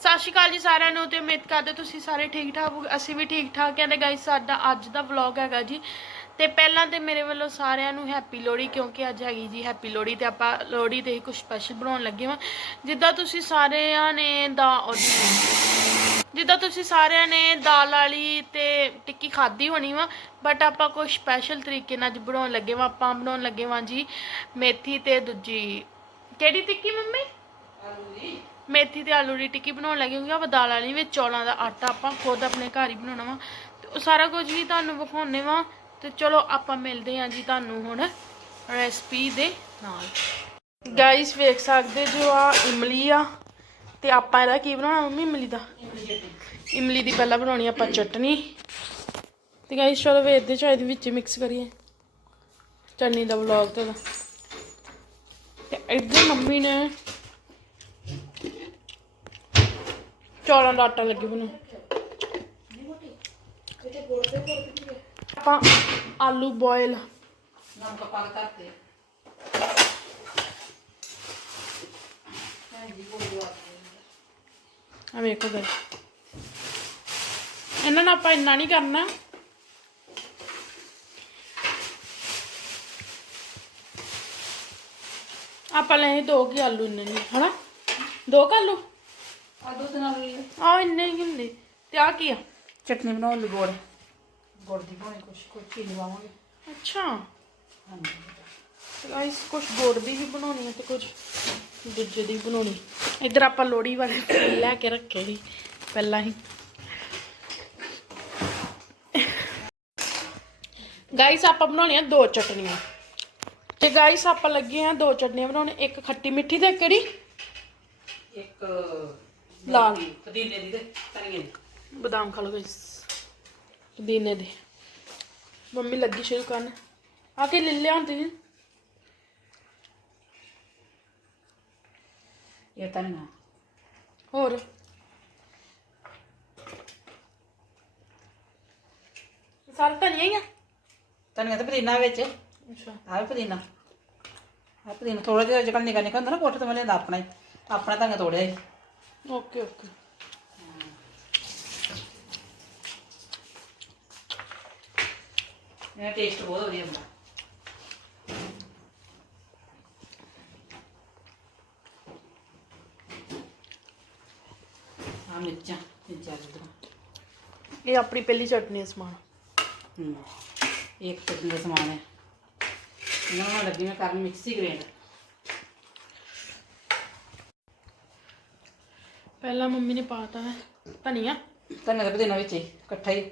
ਸਤਿ ਸ਼੍ਰੀ ਅਕਾਲ ਜੀ ਸਾਰਿਆਂ ਨੂੰ ਤੇ ਉਮੀਦ ਕਰਦੇ ਤੁਸੀਂ ਸਾਰੇ ਠੀਕ ਠਾਕ ਹੋ ਅਸੀਂ ਵੀ ਠੀਕ ਠਾਕ ਹਾਂ ਤੇ ਗਾਇਸ ਸਾਡਾ ਅੱਜ ਦਾ ਵਲੌਗ ਹੈਗਾ ਜੀ। ਤੇ ਪਹਿਲਾਂ ਤੇ ਮੇਰੇ ਵੱਲੋਂ ਸਾਰਿਆਂ ਨੂੰ ਹੈਪੀ ਲੋਹੜੀ, ਕਿਉਂਕਿ ਅੱਜ ਹੈਗੀ ਜੀ ਹੈਪੀ ਲੋਹੜੀ ਤੇ ਆਪਾਂ ਲੋਹੜੀ ਤੇ ਕੁਝ ਸਪੈਸ਼ਲ ਬਣਾਉਣ ਲੱਗੇ ਹਾਂ। ਜਿੱਦਾਂ ਤੁਸੀਂ ਸਾਰਿਆਂ ਨੇ ਦਾ ਜਿੱਦਾਂ ਤੁਸੀਂ ਸਾਰਿਆਂ ਨੇ ਦਾਲ ਵਾਲੀ ਤੇ ਟਿੱਕੀ ਖਾਧੀ ਹੋਣੀ ਵਾ ਬਟ ਆਪਾਂ ਕੁਝ ਸਪੈਸ਼ਲ ਤਰੀਕੇ ਨਾਲ ਅੱਜ ਬਣਾਉਣ ਲੱਗੇ ਵਾ ਆਪਾਂ ਬਣਾਉਣ ਲੱਗੇ ਵਾਂ ਜੀ ਮੇਥੀ ਤੇ ਦੂਜੀ, ਕਿਹੜੀ ਟਿੱਕੀ ਮੰਮੀ? ਮੇਥੀ ਤੇ ਆਲੂ ਦੀ ਟਿੱਕੀ ਬਣਾਉਣ ਲੱਗੇ ਕਿਉਂਕਿ ਆਪਾਂ ਦਾਲ ਵਾਲੀ ਵਿੱਚ ਚੌਲਾਂ ਦਾ ਆਟਾ ਆਪਾਂ ਖੁਦ ਆਪਣੇ ਘਰ ਹੀ ਬਣਾਉਣਾ ਵਾ। ਤੇ ਉਹ ਸਾਰਾ ਕੁਝ ਹੀ ਤੁਹਾਨੂੰ ਵਿਖਾਉਣੇ ਵਾ। ਤੇ ਚਲੋ ਆਪਾਂ ਮਿਲਦੇ ਹਾਂ ਜੀ ਤੁਹਾਨੂੰ ਹੁਣ ਰੈਸਪੀ ਦੇ ਨਾਲ। ਗਾਇਸ ਵੇਖ ਸਕਦੇ ਜੋ ਆ ਇਮਲੀ ਆ। ਤੇ ਆਪਾਂ ਇਹਦਾ ਕੀ ਬਣਾਉਣਾ ਮੰਮੀ, ਇਮਲੀ ਦਾ? ਇਮਲੀ ਦੀ ਪਹਿਲਾਂ ਬਣਾਉਣੀ ਆਪਾਂ ਚਟਨੀ। ਤੇ ਗਾਇਸ ਚਲੋ ਵੇਖਦੇ ਚਾਹ ਇਹਦੇ ਵਿੱਚ ਮਿਕਸ ਕਰੀਏ। ਚਟਨੀ ਦਾ ਵਲੌਗ ਤੇ ਤੇ ਇੱਧਰ ਮੰਮੀ ਨੇ ਚੌਲਾਂ ਦਾ ਆਟਾ ਲੱਗੇ ਬਣਾਉਣ ਆਪਾਂ ਆਲੂ ਬੋਇਲ। ਨਮਕ ਪਾ ਕੇ ਧਰਤੇ ਆ ਵੇਖੋ ਗਾਇਸ ਇਹਨਾਂ ਨੂੰ ਆਪਾਂ ਇੰਨਾ ਨਹੀਂ ਕਰਨਾ। ਆਪਾਂ ਲੈ ਦੋ ਕਿ ਆਲੂ ਇੰਨੇ ਨਹੀਂ ਹਨਾ? ਦੋ ਕੁ ਆਲੂ? ਆ ਦੁੱਧ ਨਾਲ ਵੀ। ਆ ਇੰਨੇ ਹੀ ਹੁੰਦੇ। ਤੇ ਆ ਕੀ ਆ? ਚਟਨੀ ਬਣਾਉਣ ਲਈ ਗੋੜ। ਗੋੜ ਦੀ ਬਣਾਉਣੀ ਕੁਛ ਕੁਛ ਚੀਨੀ ਪਾਵਾਂਗੇ। ਅੱਛਾ। ਹਾਂਜੀ। ਗਾਇਸ ਕੁਝ ਗੁੜ ਦੀ ਵੀ ਬਣਾਉਣੀ ਹੈ ਤੇ ਕੁਝ ਦੂਜੇ ਦੀ ਵੀ ਬਣਾਉਣੀ। ਇੱਧਰ ਆਪਾਂ ਲੋੜੀ ਵਾਲੀ ਫੁੱਲ ਲੈ ਕੇ ਰੱਖੇ ਸੀ ਪਹਿਲਾਂ ਹੀ। ਗਾਇਸ ਆਪਾਂ ਬਣਾਉਣੀਆਂ ਦੋ ਚਟਨੀਆਂ। ਤੇ ਗਾਇਸ ਆਪਾਂ ਲੱਗੇ ਆ ਦੋ ਚਟਨੀਆਂ ਬਣਾਉਣੇ ਇੱਕ ਖੱਟੀ ਮਿੱਠੀ ਤੇ ਕਿਹੜੀ? ਇੱਕ ਲਾਲ। ਪੁਦੀਨੇ ਦੀ ਤੇ ਧਨੀਏ ਦੀ। ਬਦਾਮ ਖਾ ਲਓ ਗਾਇਸ। ਪੁਦੀਨੇ ਦੇ। ਮੰਮੀ ਲੱਗੀ ਸ਼ੁਰੂ ਕਰਨ। ਆ ਕੇ ਲੈ ਲਿਆ ਹੁੰਦੀ ਜੀ ਇਹ ਧਨੀਆ ਹੋਰ? ਸਾਲ ਤਾਂ ਨਹੀਂ ਆ? ਧਨੀਆ ਤੇ ਪੁਦੀਨਾ ਵਿੱਚ। ਅੱਛਾ। ਆ ਵੀ ਪੁਦੀਨਾ। ਆ ਪੁਦੀਨਾ ਥੋੜਾ ਜਿਹਾ ਜਕਲ ਨਿਕਾ ਨਿਕਾ ਹੁੰਦਾ ਨਾ ਕੋਠੇ ਤੋਂ ਮੈਂ ਲਿਆਂਦਾ ਆਪਣਾ ਹੀ। ਆਪਣਾ ਧਨੀਆ ਤੋੜਿਆ ਸੀ ਓਕੇ ਓਕੇ। ਇਹਦਾ ਟੇਸਟ ਬਹੁਤ ਵਧੀਆ ਹੁੰਦਾ। ਆ ਮਿਰਚਾਂ ਮਿਰਚਾਂ ਜਿੱਦਾਂ ਇਹ ਆਪਣੀ ਪਹਿਲੀ ਚਟਨੀ ਹੈ ਸਮਾਨ। ਹੂੰ। ਇੱਕ ਚਟਨੀ ਦਾ ਸਮਾਨ ਹੈ। ਇਹਨਾਂ ਨਾਲ ਲੱਗੀ ਮੈਂ ਕਰਨ ਮਿਕਸੀ ਗ੍ਰੈਂਡ ਪਹਿਲਾਂ ਮੰਮੀ ਨੇ ਪਾਤਾ ਹੈ ਧਨੀਆ। ਧਨੀਆ ਤੇ ਪੁਦੀਨਾ ਵਿੱਚ ਹੀ ਇਕੱਠਾ ਹੀ।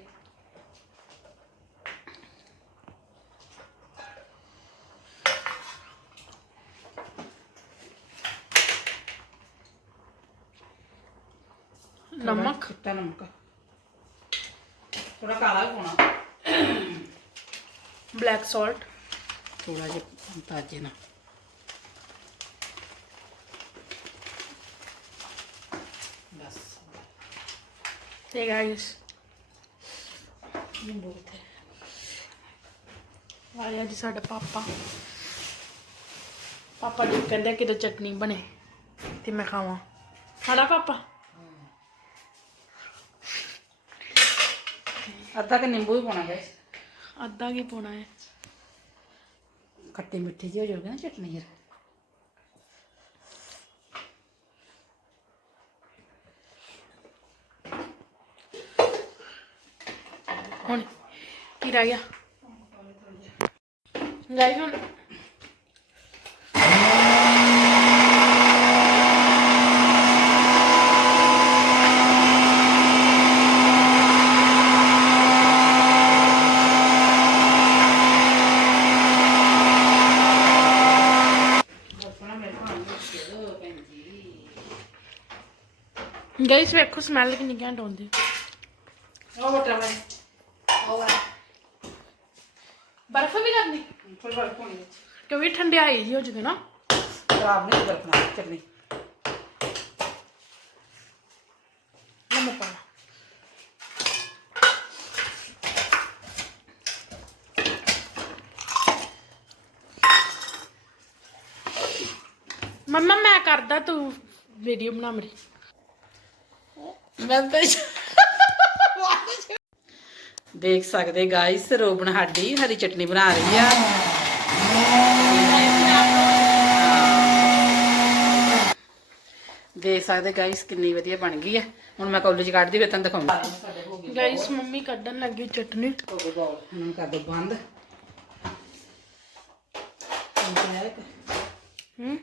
ਨਮਕ। ਚਿੱਟਾ ਨਮਕ। ਥੋੜਾ ਕਾਲਾ ਵੀ ਪਾਉਣਾ। ਬਲੈਕ ਸਾਲਟ ਥੋੜਾ ਜਿਹਾ ਤਾਜੇ ਨਾਲ। ਤੇ ਗਾਇਸ ਨਿੰਬੂ ਤੇ ਆਇਆ ਜੀ ਸਾਡਾ ਪਾਪਾ ਪਾਪਾ ਜੀ ਕਹਿੰਦੇ ਕਿ ਚਟਨੀ ਬਣੇ ਤੇ ਮੈਂ ਖਾਵਾਂ ਖਾਣਾ ਪਾਪਾ ਅੱਧਾ ਕਿ ਨਿੰਬੂ ਵੀ ਪਾਉਣਾ ਗੈਸ ਅੱਧਾ ਕੀ ਪਾਉਣਾ ਹੈ ਖੱਟੀ ਮਿੱਠੀ ਜਿਹੀ ਹੋ ਜਾਊਗੀ ਨਾ ਚਟਨੀ ਯਾਰ ਹੁਣ ਕੀ ਰਹਿ ਗਿਆ? ਗਾਇਸ ਹੁਣ। ਗਾਇਸ ਵੇਖੋ ਸਮੈਲ ਕਿੰਨੀ ਘੈਂਟ ਆਉਂਦੀ। ਉਹ ਬਟਾ ਮੈਂ ਉਹ ਵਾ ਬਰਫ਼ ਵੀ ਕਰਨੀ? ਥੋੜੀ ਬਰਫ ਵਿੱਚ ਕਿਉਂਕਿ ਠੰਡਿਆਈ ਜੀ ਹੋ ਜੂਗੀ ਨਾ। ਖਰਾਬ ਨਹੀਂ ਬਰਫ ਲੰਮਾ ਪਾਣਾ ਮੰਮਾ ਮੈਂ ਕਰਦਾ ਤੂੰ ਵੀਡੀਓ ਬਣਾ ਮੇਰੀ। ਮੈਂ ਤਾਂ ਦੇਖ ਸਕਦੇ ਗਾਇਸ ਰੋਬਣ ਸਾਡੀ ਹਰੀ ਚਟਨੀ ਬਣਾ ਰਹੀ ਆ। ਦੇਖ ਸਕਦੇ ਗਾਇਸ ਕਿੰਨੀ ਵਧੀਆ ਬਣ ਗਈ ਹੈ ਹੁਣ ਮੈਂ ਕੌਲੀ ਚ ਕੱਢਦੀ ਫਿਰ ਤੁਹਾਨੂੰ ਦਿਖਾਉਂਗੀ। ਗਾਇਸ ਮੰਮੀ ਕੱਢਣ ਲੱਗੀ ਚਟਨੀ। ਹੋ ਗਏ ਬੌਲ ਹੁਣ ਕਰ ਦੋ ਬੰਦ ਹੂੰ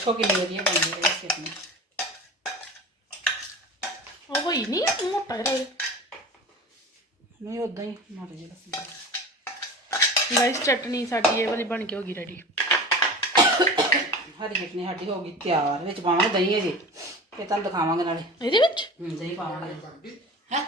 ਵੇਖੋ ਕਿੰਨੀ ਵਧੀਆ ਬਣ ਗਈ ਹੈ ਚਟਨੀ ਉਹ ਹੋਈ ਨਹੀਂ ਮੋਟਾ ਜਿਹਾ ਨਹੀਂ ਉਦਾਂ ਹੀ ਮਾਰ ਜੀ ਬਸ। ਗਾਇਸ ਚਟਨੀ ਸਾਡੀ ਇਹ ਵਾਲੀ ਬਣ ਕੇ ਹੋ ਗਈ ਰੈਡੀ ਹਰੀ ਚਟਨੀ ਸਾਡੀ ਹੋ ਗਈ ਤਿਆਰ ਵਿੱਚ ਪਾਵਾਂਗੇ ਦਹੀਂ ਹੈ ਜੀ ਇਹ ਤੁਹਾਨੂੰ ਦਿਖਾਵਾਂਗੇ ਨਾਲੇ। ਇਹਦੇ ਵਿੱਚ? ਹੂੰ, ਦਹੀਂ ਪਾਵਾਂਗੇ। ਹੈ?